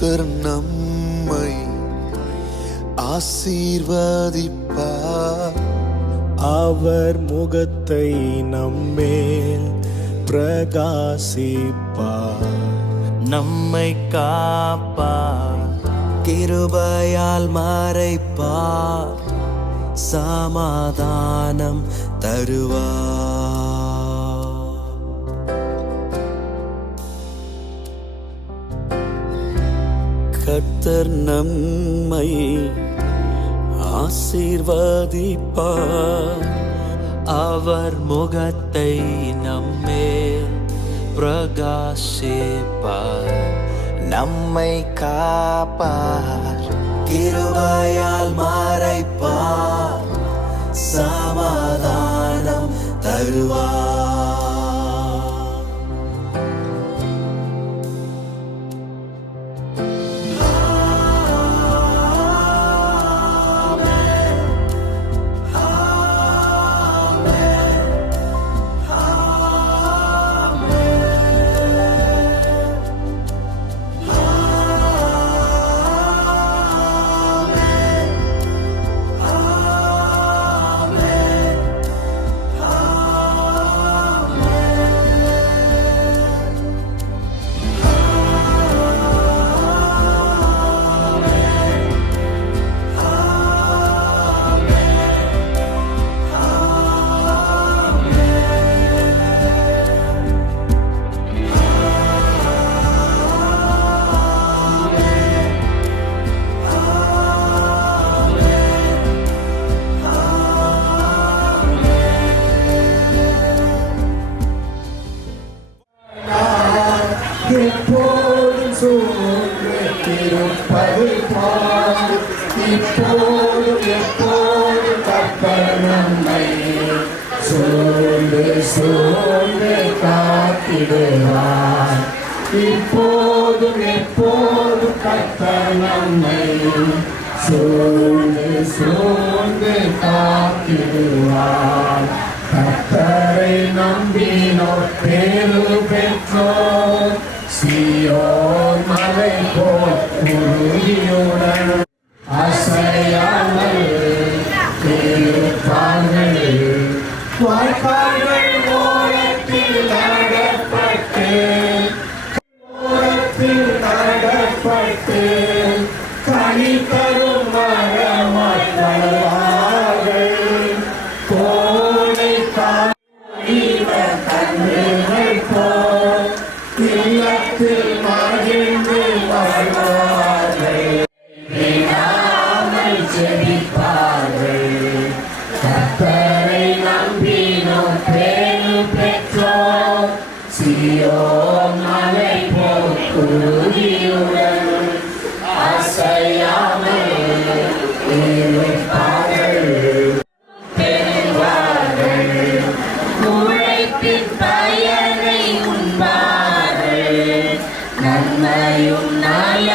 கர்த்தர் நம்மை ஆசீர்வதிப்பார். அவர் முகத்தை நம்மேல் பிரகாசிப்பார். நம்மை காப்பார், கிருபையால் மறைப்பார், சமாதானம் தருவார். கர்த்தர் நம்மை ஆசீர்வதிப்பார். அவர் முகத்தை நம்மேல் பிரகாசிப்பார். நம்மை காப்பார், கிருபையால் மறைப்பார், சமாதானம் தருவார். எப்போதும் சூழ்ந்திருப்பது போல் இப்போதும் எப்போதும் கர்த்தர் நம்மை சூழ்ந்து சூழ்ந்து காத்திடுவார். இப்போதும் எப்போதும் கர்த்தர் நம்மை சூழ்ந்து சூழ்ந்து காத்திடுவார். கர்த்தரை நம்பினோர் பேரு பெற்றோர் சீயோன் மலை போல் உறுதியுடன் அசையாமல் இருப்பார்கள். வாய்க்கால்கள் ஓரத்தில் நடப்பட்டு கனி தரும் மரமாய் வளர்வார்கள். கோடை கன்றுகள் போல் இல்லத்தில் மகிழ்ந்து வாழ்வார்கள். விடாமல் ஜெபிப்பார்கள். கர்த்தரை நம்பினோர் பேறு பெற்றோர் சீயோன் மலை போல் உறுதியுடன் அசையாமல் இருப்பார்கள். நன்மையும் நல